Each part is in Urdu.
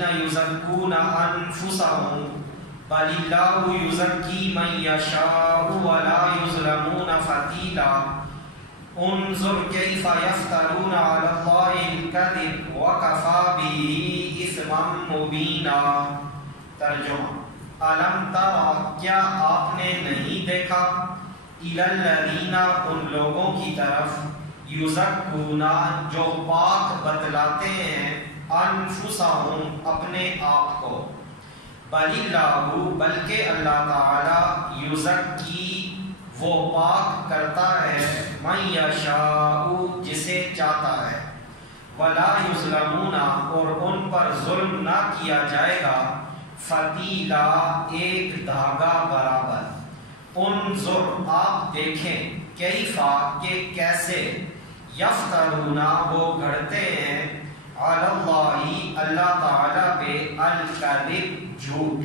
الذین یزکون انفسهم بل اللہ یزکی من یشاء ولا یظلمون فتیلا انظر کیف یفترون علی اللہ الکذب وکفی بہ اثما مبینا۔ ترجمہ: الم تر، کیا آپ نے نہیں دیکھا، الی الذین، ان لوگوں کی طرف، یزکون، جو پاک بتلاتے ہیں، انفسہم، اپنے آپ کو، بل اللہ، بلکہ اللہ تعالی، یزکی، وہ پاک کرتا ہے، من یشاء، جسے چاہتا ہے، ولا یظلمون، اور ان پر ظلم نہ کیا جائے گا، فتیلا، ایک دھاگا برابر۔ انظر، آپ دیکھیں، کیفا، کہ کیسے، یفترون، وہ گھڑتے ہیں، علی اللہ، اللہ تعالی پہ، الکذب، جھوٹ،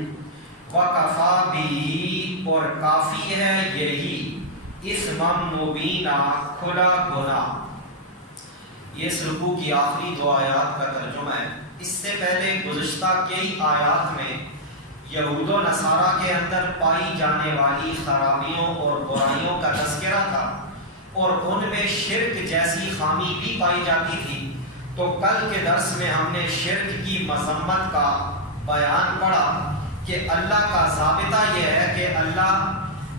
وکفی بہ، اور کافی ہے یہی، اثما مبینا، کھلا گناہ۔ یہ اس رکوع کی آخری دو آیات کا ترجمہ ہے۔ اس سے پہلے گزشتہ کئی آیات میں یہود و نصارہ کے اندر پائی جانے والی خرابیوں اور برائیوں کا تذکرہ تھا، اور ان میں شرک جیسی خامی بھی پائی جاتی تھی۔ تو کل کے درس میں ہم نے شرک کی مذمت کا بیان پڑھا کہ اللہ کا ضابطہ یہ ہے کہ اللہ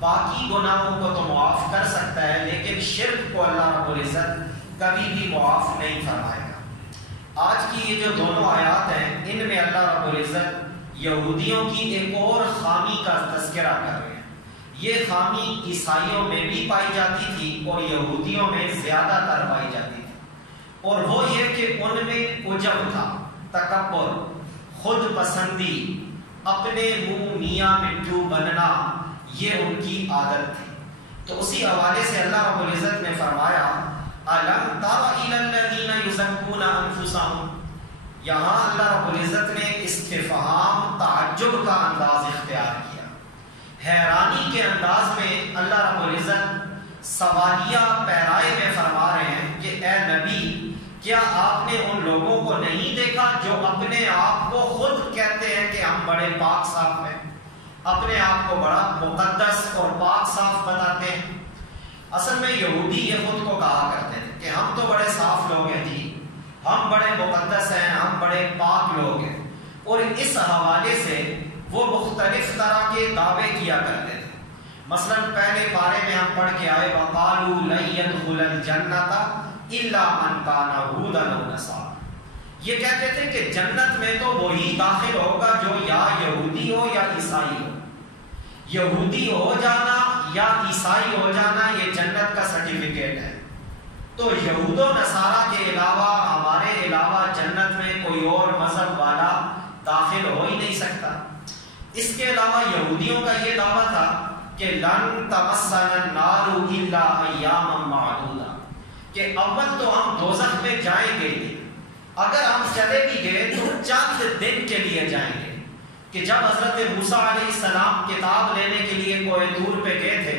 باقی گناہوں کو تو معاف کر سکتا ہے، لیکن شرک کو اللہ رب العزت کبھی بھی معاف نہیں فرمائے گا۔ آج کی یہ جو دونوں آیات ہیں، ان میں اللہ رب العزت یہودیوں کی ایک اور خامی کا تذکرہ کر رہے ہیں۔ یہ خامی عیسائیوں میں بھی پائی جاتی تھی اور یہودیوں میں زیادہ تر پائی جاتی تھی، اور وہ یہ کہ ان میں عجب تھا، تکبر، خود پسندی، اپنے منہ میاں مٹھو بننا، یہ ان کی عادت تھی۔ تو اسی حوالے سے اللہ رب العزت نے فرمایا، الم تر الی الذین یزکون انفسہم، یہاں اللہ رب العزت نے استفہام تعجب کا انداز اختیار کیا، حیرانی کے انداز میں اللہ رب العزت سوالیہ پیرائے میں فرما رہے ہیں کہ اے نبی، کیا آپ نے ان لوگوں کو نہیں دیکھا جو اپنے آپ کو خود کہتے ہیں کہ ہم بڑے پاک صاف ہیں، اپنے آپ کو بڑا مقدس اور پاک صاف بتاتے ہیں؟ اصل میں یہودی یہ خود کو کہا کرتے ہیں کہ ہم تو بڑے صاف لوگ ہیں جی، ہم بڑے مقدس ہیں، ہم بڑے پاک لوگ ہیں، اور اس حوالے سے وہ مختلف طرح کے دعوے کیا کرتے تھے۔ مثلا پہلے پارے میں ہم پڑھ کے آئے، وَقَالُوا لَن يَدْخُلَ الْجَنَّةَ إِلَّا مَنْ كَانَ هُودًا أَوْ نَصَارَىٰ، یہ کہتے تھے کہ جنت میں تو وہی داخل ہوگا جو یا یہودی ہو یا عیسائی ہو، یہودی ہو جانا یا عیسائی ہو جانا یہ جنت کا سرٹیفکیٹ ہے۔ تو یہود و نصارہ کے علاوہ، ہمارے علاوہ جنت میں کوئی اور مذہب والا داخل ہو ہی نہیں سکتا۔ اس کے علاوہ یہودیوں کا یہ دعویٰ تھا کہ لن تمسنا النار الا ایاما معدودہ، کہ اول تو ہم دوزخ میں جائیں گے، اگر ہم چلے بھی گئے تو چند دن کے لیے جائیں گے۔ کہ جب حضرت موسیٰ علیہ السلام کتاب لینے کے لیے کوہ طور پہ گئے تھے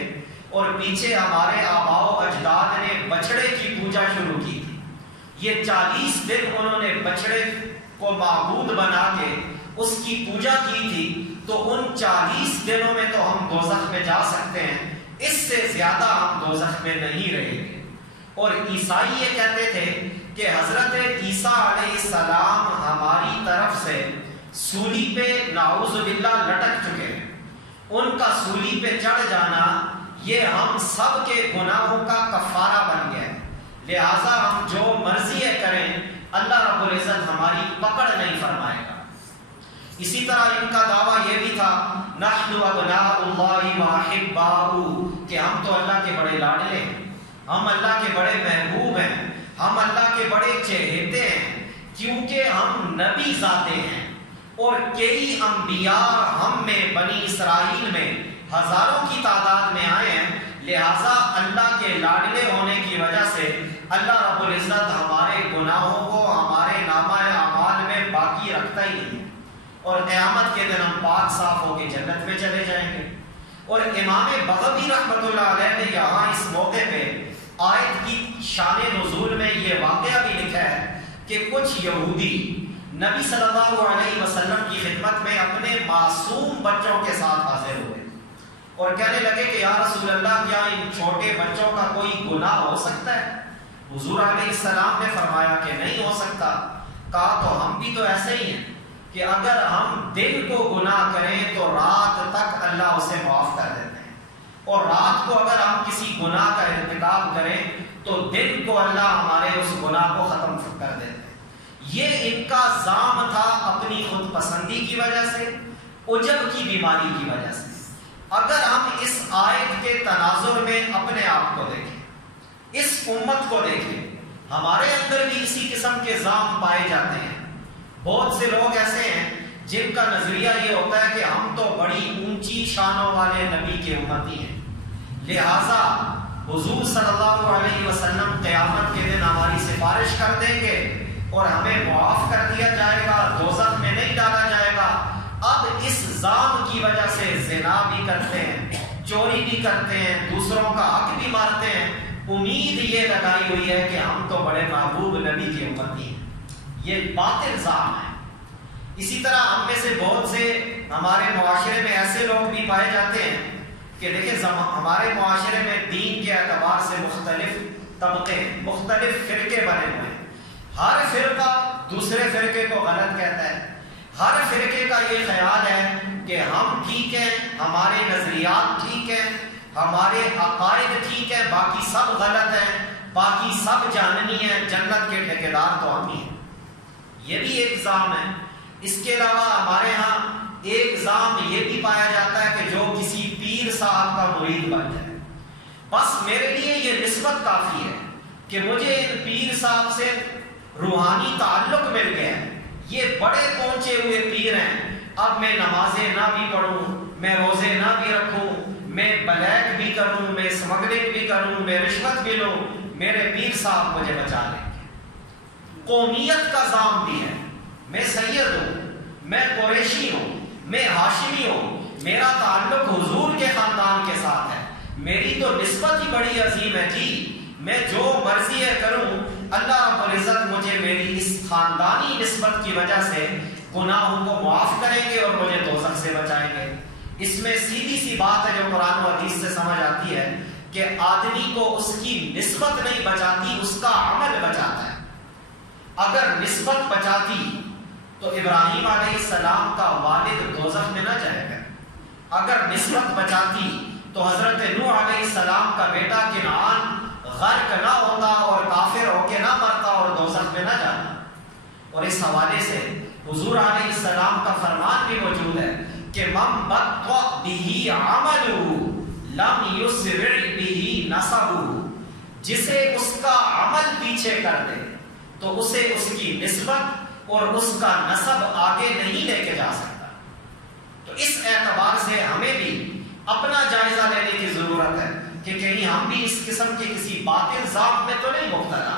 اور پیچھے ہمارے آباء و اجداد نے بچڑے کی پوجا شروع کی تھی، یہ 40 دن انہوں نے بچڑے کو معبود بنا کے اس کی پوجا کی تھی، تو ان 40 دنوں میں تو ہم دوزخ میں جا سکتے ہیں، اس سے زیادہ ہم دوزخ میں نہیں رہیں گے۔ اور عیسائی یہ کہتے تھے کہ حضرت عیسیٰ علیہ السلام ہماری طرف سے سولی پہ نعوذ باللہ لٹک چکے ہیں، ان کا سولی پہ چڑھ جانا یہ ہم سب کے گناہوں کا کفارہ بن گیا ہے، لہٰذا ہم جو مرضی کریں اللہ رب العزت ہماری پکڑ نہیں فرمائے گا۔ اسی طرح ان کا دعویٰ یہ بھی تھا، نحن ابناء اللہ واحباؤہ، کہ ہم تو اللہ کے بڑے لاڈلے ہیں، ہم اللہ کے بڑے محبوب ہیں، ہم اللہ کے بڑے چہیتے ہیں، کیونکہ ہم نبی ذاتے ہیں، اور کئی انبیاء ہم میں بنی اسرائیل میں ہزاروں کی تعداد میں آئے ہیں، لہٰذا اللہ کے لاڈلے ہونے کی وجہ سے اللہ رب العزت ہمارے گناہوں کو ہمارے نامہ اعمال میں باقی رکھتا ہی نہیں ہے، اور قیامت کے دن ہم پاک صاف ہو کے جنت میں چلے جائیں گے۔ اور امام بغوی رحمۃ اللہ علیہ نے یہاں اس موقع پہ آیت کی شان نزول میں یہ واقعہ بھی لکھا ہے کہ کچھ یہودی نبی صلی اللہ علیہ وسلم کی خدمت میں اپنے معصوم بچوں کے ساتھ حاضر ہوئے اور کہنے لگے کہ یا رسول اللہ کیا ان چھوٹے بچوں کا کوئی گناہ ہو سکتا ہے؟ حضور علیہ السلام نے فرمایا کہ نہیں ہو سکتا۔ کہا تو ہم بھی تو ایسے ہی ہیں کہ اگر ہم دن کو گناہ کریں تو رات تک اللہ اسے معاف کر دیتے ہیں، اور رات کو اگر ہم کسی گناہ کا ارتکاب کریں تو دن کو اللہ ہمارے اس گناہ کو ختم کر دیتے ہیں۔ یہ ان کا زام تھا اپنی خود پسندی کی وجہ سے، عجب کی بیماری کی وجہ سے۔ اگر ہم اس آیت کے تناظر میں اپنے آپ کو دیکھیں، اس امت کو دیکھیں، ہمارے اندر بھی اسی قسم کے زام پائے جاتے ہیں۔ بہت سے لوگ ایسے ہیں جن کا نظریہ یہ ہوتا ہے کہ ہم تو بڑی اونچی شانوں والے نبی کی امتی ہیں، لہذا حضور صلی اللہ علیہ وسلم قیامت کے دن ہماری سفارش کر دیں گے اور ہمیں معاف کر دیا جائے گا، دوزخ میں نہیں ڈالا جائے گا۔ اب اس زام کی وجہ سے زنا بھی کرتے ہیں، چوری بھی کرتے ہیں، دوسروں کا حق بھی مارتے ہیں، امید یہ لگائی ہوئی ہے کہ ہم تو بڑے محبوب نبی کی امتی ہیں۔ یہ باطل زام ہے۔ اسی طرح ہم میں سے بہت سے ہمارے معاشرے میں ایسے لوگ بھی پائے جاتے ہیں کہ دیکھیں ہمارے معاشرے میں دین کے اعتبار سے مختلف طبقے، مختلف فرقے بنے ہوئے ہیں۔ ہر فرقہ دوسرے فرقے کو غلط کہتا ہے، ہر فرقے کا یہ خیال ہے کہ ہم ٹھیک ہیں، ہمارے نظریات ٹھیک ہیں، ہمارے عقائد ٹھیک ہیں، باقی سب غلط ہیں، باقی سب جہنمی ہیں، جنت کے ٹھیکیدار تو ہم ہی ہیں۔ یہ بھی ایک زام ہے۔ اس کے علاوہ ہمارے ہاں ایک زام یہ بھی پایا جاتا ہے کہ جو کسی پیر صاحب کا مرید بن جائے، بس میرے لیے یہ نسبت کافی ہے کہ مجھے ان پیر صاحب سے روحانی تعلق مل گیا ہے، یہ بڑے پہنچے ہوئے پیر ہیں، اب میں نمازیں نہ بھی پڑھوں، میں روزے نہ بھی رکھوں، میں بلیک بھی کروں، میں اسمگلنگ بھی کروں، میں رشوت بھی لوں، میرے پیر صاحب مجھے بچا لیں گے۔ قومیت کا زام بھی ہے، میں سید ہوں، میں قریشی ہوں، میں ہاشمی ہوں، میرا تعلق حضور کے خاندان کے ساتھ ہے، میری تو نسبت ہی بڑی عظیم ہے جی، میں جو مرضی ہے کروں، اللہ رب العزت مجھے میری اس خاندانی نسبت کی وجہ سے گناہوں کو معاف کریں گے اور مجھے دوزخ سے بچائیں گے۔ اس میں سیدھی سی بات ہے جو قرآن و حدیث سے سمجھ آتی ہے کہ آدمی کو اس کی نسبت نہیں بچاتی، اس کا عمل بچاتا ہے۔ اگر نسبت بچاتی تو ابراہیم علیہ السلام کا والد دوزخ میں نہ جائے گا، اگر نسبت بچاتی تو حضرت نوح علیہ السلام کا بیٹا کنعان غرق نہ ہوتا اور کافر ہو کے نہ مرتا اور دوزخ میں نہ جاتا۔ اور اس حوالے سے حضور علیہ السلام کا فرمان بھی موجود ہے کہ من بطأ به عمله لم يسرع به نسبه، جسے اس کا عمل پیچھے کر دے تو اسے اس کی نسبت اور اس کا نسب آگے نہیں لے کے جا سکتا۔ تو اس اعتبار سے ہمیں بھی اپنا جائزہ لینے کی ضرورت ہے کہ کہیں ہم بھی اس قسم کے کسی باطل زام میں تو نہیں مبتلا۔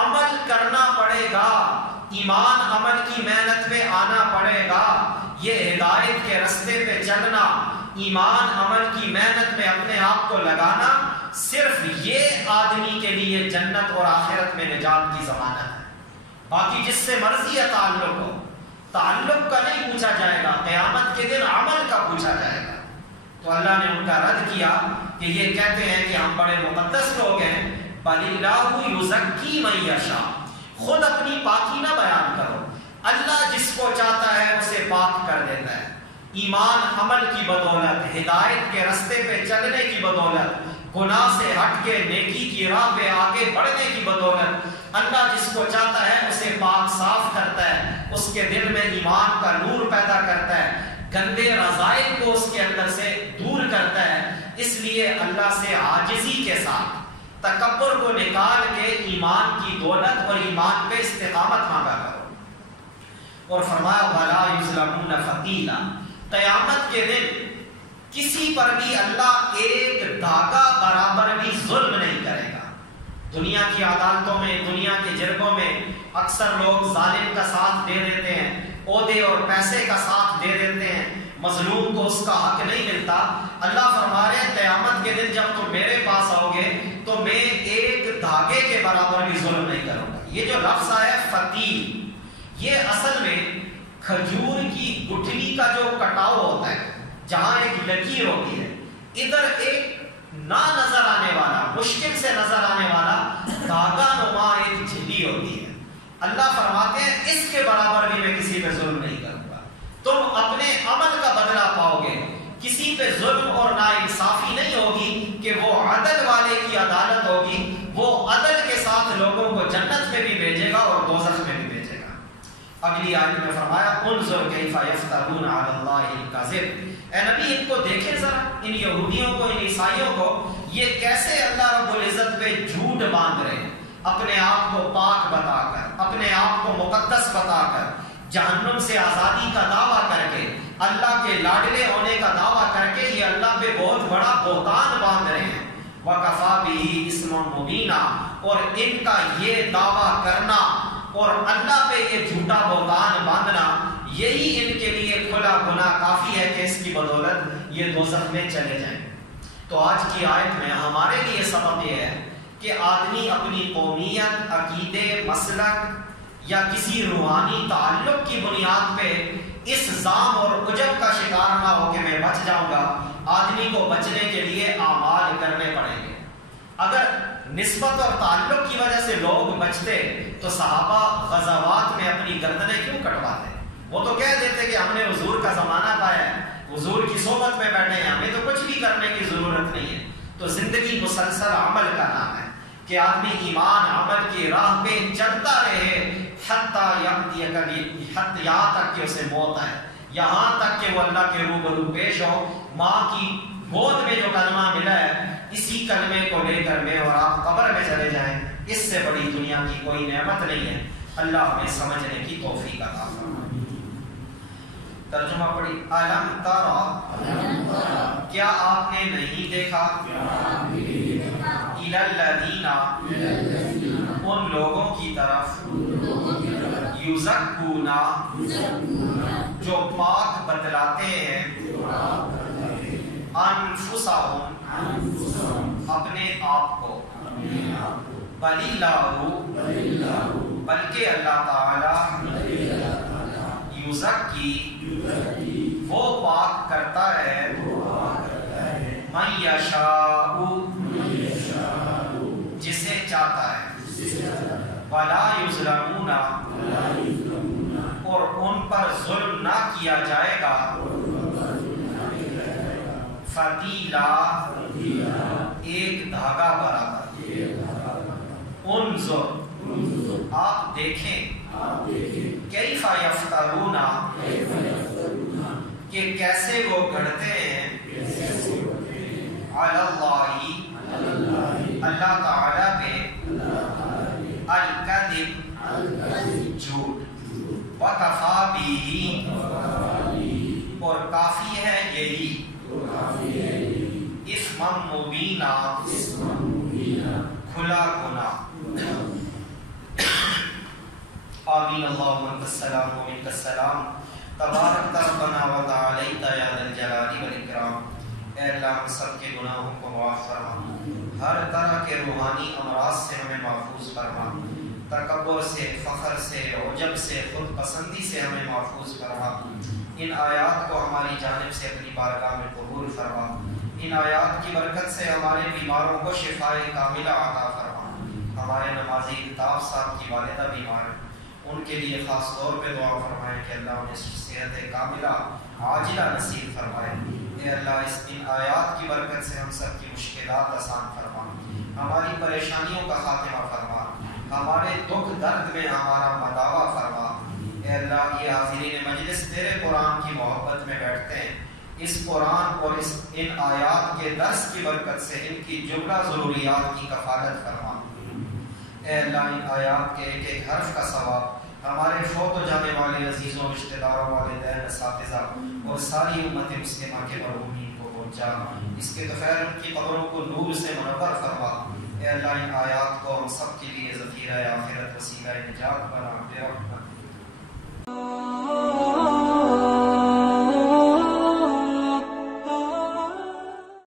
عمل کرنا پڑے گا، ایمان عمل کی محنت میں آنا پڑے گا، یہ ہدایت کے رستے پہ چلنا، ایمان عمل کی محنت میں اپنے آپ کو لگانا، صرف یہ آدمی کے لیے جنت اور آخرت میں نجات کی ضمانت ہے۔ باقی جس سے مرضی ہے تعلق ہو، تعلق کا نہیں پوچھا جائے گا، قیامت کے دن عمل کا پوچھا جائے گا۔ تو اللہ نے ان کا رد کیا کہ یہ کہتے ہیں کہ ہم بڑے مقدس لوگ ہیں، بل اللہ یزکی من یشاء، خود اپنی پاکی نہ بیان کرو، اللہ جس کو چاہتا ہے اسے پاک کر دیتا ہے۔ ایمان عمل کی بدولت، ہدایت کے رستے پہ چلنے کی بدولت، گناہ سے ہٹ کے نیکی کی راہ پہ آگے بڑھنے کی بدولت اللہ جس کو چاہتا ہے اسے پاک صاف کرتا ہے، اس کے دل میں ایمان کا نور پیدا کرتا ہے، گندے رذائل کو اس کے اندر سے دور کرتا ہے۔ اس لیے اللہ سے عاجزی کے ساتھ تکبر کو نکال کے ایمان کی دولت اور ایمان پہ استقامت مانگا کرو۔ اور فرمایا وَلَا يُظْلَمُونَ فَتِيلًا، قیامت کے دن کسی پر بھی اللہ ایک دھاگا برابر بھی ظلم نہیں کرے گا۔ دنیا کی عدالتوں میں، دنیا کے جرگوں میں اکثر لوگ ظالم کا ساتھ دے دیتے ہیں، عہدے اور پیسے کا ساتھ دے دیتے ہیں، مظلوم کو اس کا حق نہیں ملتا۔ اللہ فرما رہے ہیں قیامت کے دن جب تم میرے پاس آؤ گے تو میں ایک دھاگے کے برابر بھی ظلم نہیں کروں گا۔ یہ جو لفظ آیا فتیل، یہ اصل میں کھجور کی گٹھلی کا جو کٹاؤ ہوتا ہے، جہاں ایک لکیر ہوتی ہے، ادھر ایک نہ نظر آنے والا، مشکل سے نظر آنے والا دھاگا نما ایک جھلی ہوتی ہے۔ اللہ فرماتے ہیں اس کے برابر بھی میں کسی پہ ظلم نہیں کروں گا، تم اپنے عمل کا بدلہ پاؤ گے۔ کسی پہ ظلم اور ناانصافی نہیں ہوگی کہ وہ عدل والے کی عدالت ہوگی، وہ عدل کے ساتھ لوگوں کو جنت میں بھی بھیجے گا اور دوزخ میں بھی بھیجے گا۔ اگلی آیت میں فرمایا انظر کیف یفترون علی اللہ الکذب، اے نبی ان کو دیکھیں ذرا، ان یہودیوں کو، ان عیسائیوں کو، یہ کیسے اللہ رب العزت پہ جھوٹ باندھ رہے ہیں، اپنے آپ کو پاک بتا کر، اپنے آپ کو مقدس بتا کر، جہنم سے آزادی کا دعویٰ کر کے، اللہ کے لاڈلے ہونے کا دعویٰ کر کے یہ اللہ پہ بہت بڑا بہتان باندھ رہے ہیں۔ وَكَفَى بِهِ اسْمًا مُبِينًا، اور ان کا یہ دعویٰ کرنا اور اللہ پہ یہ جھوٹا بہتان باندھنا، یہی ان کے لیے کھلا گناہ کافی ہے کہ اس کی بدولت یہ دوزخ میں چلے جائیں۔ تو آج کی آیت میں ہمارے لیے سبب یہ ہے کہ آدمی اپنی قومیت، عقیدے، مسلک یا کسی روحانی تعلق کی بنیاد پہ اس ظام اور عجب کا شکار نہ ہو کہ میں بچ جاؤں گا۔ آدمی کو بچنے کے لیے اعمال کرنے پڑیں گے۔ اگر نسبت اور تعلق کی وجہ سے لوگ بچتے تو صحابہ غزوات میں اپنی گردنیں کیوں کٹواتے؟ وہ تو کہہ دیتے کہ ہم نے حضور کا زمانہ پایا ہے، حضور کی صحبت میں بیٹھے ہیں، ہمیں تو کچھ بھی کرنے کی ضرورت نہیں ہے۔ تو زندگی مسلسل عمل کا نام ہے کہ آدمی ایمان عمل کی راہ پہ چلتا رہے یہاں تک کہ اسے موت آئے، یہاں تک کہ وہ اللہ کے روبرو پیش ہو۔ ماں کی گود میں جو کلمہ ملا ہے، اسی کلمے کو لے کر میں اور آپ قبر میں چلے جائیں، اس سے بڑی دنیا کی کوئی نعمت نہیں ہے۔ اللہ ہمیں سمجھنے کی توفیق عطا فرمائے۔ ترجمہ پڑھی۔ الم ترى، کیا آپ نے نہیں دیکھا، الی الذین، ان لوگوں کی طرف، یزکون، جو پاک بتلاتے ہیں، انفسہم، اپنے آپ کو، بل اللہ، بلکہ اللہ تعالی، یزکی، وہ پاک کرتا ہے، من یشاء، جسے چاہتا ہے، ولا یظلمون، اور ان پر ظلم نہ کیا جائے گا، فتیلا، ایک دھاگا برابر، انظر، آپ دیکھیں، کیف یفترون، کہ کیسے وہ گھڑتے ہیں، علی اللہ، اللہ تعالی پہ، الکذب، جھوٹ، وکفی بہ، اور کافی ہے یہی، اثما مبینا، کھلا گناہ۔ آمین اللہم انت السلام و منک السلام، تبارک ربنا و تعالیت یا ذا الجلال والاکرام۔ اے اللہ ہم سب کے گناہوں کو معاف فرما، ہر طرح کے روحانی امراض سے ہمیں محفوظ فرما، تکبر سے، فخر سے، عجب سے، خود پسندی سے ہمیں محفوظ فرما۔ ان آیات کو ہماری جانب سے اپنی بارگاہ میں قبول فرما، ان آیات کی برکت سے ہمارے بیماروں کو شفائے کاملہ عطا فرما۔ ہمارے نمازی الطاف صاحب کی والدہ بیمار ہیں، ان کے لیے خاص طور پہ دعا فرمائیں کہ اللہ انہیں صحت کاملہ عاجلہ نصیب فرمائے۔ اے اللہ اس ان آیات کی برکت سے ہم سب کی مشکلات آسان فرما، ہماری پریشانیوں کا خاتمہ فرما، ہمارے دکھ درد میں ہمارا مداوا فرما۔ اے اللہ یہ حاضرین مجلس تیرے قرآن کی محبت میں بیٹھتے ہیں، اس قرآن اور ان آیات کے درس کی برکت سے ان کی جملہ ضروریات کی کفالت فرما۔ اے اللہ ان آیات کے ایک ایک حرف کا ثواب ہمارے فوت و جانے والے عزیزوں، رشتہ داروں، والدین، اساتذہ اور ساری امت مسلمہ کے مرحومین کو پہنچا۔ اس کے کفیل ان کی قبروں کو نور سے منور فرما۔ اے اللہ ان آیات کو ہم سب کے لیے ذخیرہ آخرت، وسیلہ نجات بنا۔